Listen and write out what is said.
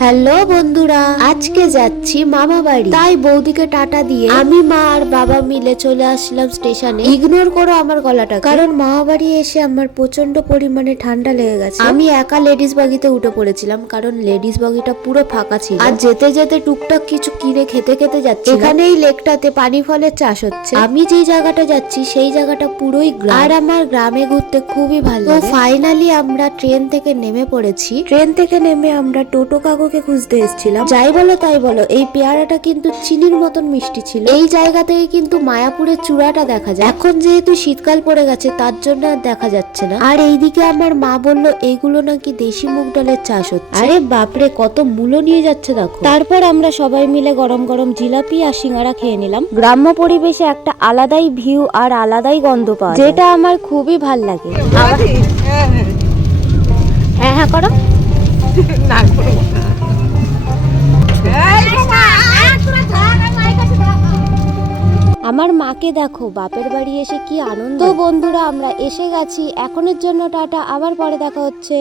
Hello বন্ধুরা, আজকে যাচ্ছি মামা বাড়ি। তাই বৌদিকে টাটা দিয়ে আমি, মা আর বাবা মিলে চলে আসলাম স্টেশনে। ইগনোর করো আমার গলাটা, কারণ মামা বাড়ি এসে আমার প্রচন্ড পরিমাণে ঠান্ডা লেগে গেছে। আমি একা লেডিস বগিতে উঠে পড়েছিলাম, কারণ লেডিস বগিটা পুরো ফাঁকা ছিল। আর যেতে যেতে টুকটাক কিছু কিনে খেতে খেতে যাচ্ছি। এখানে এই লেকটাতে পানি ফলের চাষ হচ্ছে। আমি যেই জায়গাটা যাচ্ছি সেই জায়গাটা পুরোই গ্রাম, আর আমার গ্রামে ঘুরতে খুবই ভালো লাগে। ফাইনালি আমরা ট্রেন থেকে নেমে পড়েছি। ট্রেন থেকে নেমে আমরা টোটো কাকুকে খুঁজতে এসেছিলাম। যাই বলো তাই বলো, এই পেয়ারাটা কিন্তু চিনির মতন মিষ্টি ছিল। এই জায়গা থেকে কিন্তু মায়াপুরের চূড়াটা দেখা যায়। এখন যেহেতু শীতকাল পড়ে গেছে তার জন্য আর দেখা যাচ্ছে না। আর এইদিকে আমার মা বললো এইগুলো নাকি দেশি মুগ ডালের চাষ হচ্ছে। আরে বাপরে, কত মূল্য নিয়ে যাচ্ছে দেখো। তারপর আমরা সবাই মিলে গরম গরম জিলাপি আর সিঙ্গারা খেয়ে নিলাম। গ্রাম্য পরিবেশে একটা আলাদাই ভিউ আর আলাদাই গন্ধ পাওয়া যায়, যেটা আমার খুবই ভাল লাগে। হ্যাঁ হ্যাঁ করো না। আমার মাকে দেখো, বাপের বাড়ি এসে কি আনন্দ। তো বন্ধুরা, আমরা এসে গেছি, এখনের জন্য টাটা, আবার পরে দেখা হচ্ছে।